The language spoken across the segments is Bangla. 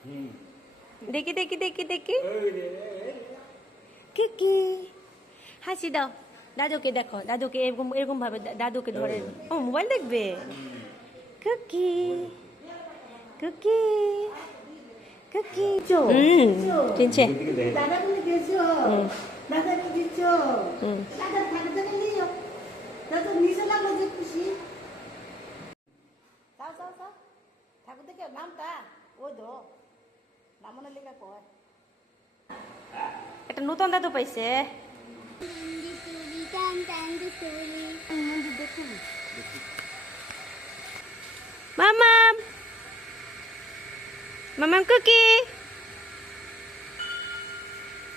দেখি দেখি দেখি দেখি কি হাসি দাও দাদুকে দেখো দাদুকে এরকম এরকম ভাবে দাদুকে ধরে ও মোবাইল দেখবে কুকি কুকি কুকি চিনছে দাদা বলে গেছো দাদা দিছো দাদা দাদা নিও দাদা নিচে লাগলো যে খুশি যাও যাও যাও ঠাকুর দেখে নামটা ওই দো নামনে লেখা কয় একটা নতুন দাদু পাইছে মামাম মামাম কুকি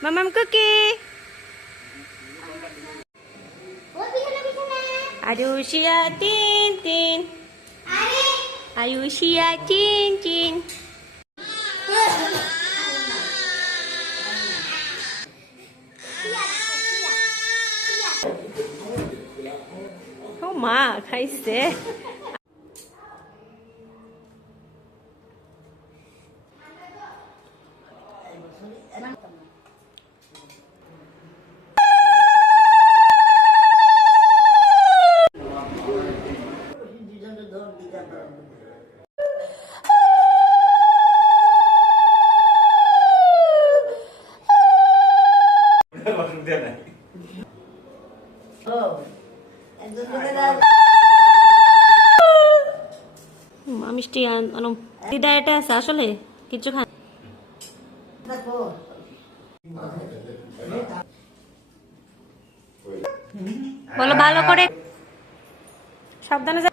মামাম cookie Ayushia tin tin Ayushia chin chin Oh ma, খাইছে মিষ্টি দিদা এটা আছে আসলে কিছু খান বলো ভালো করে সাবধানে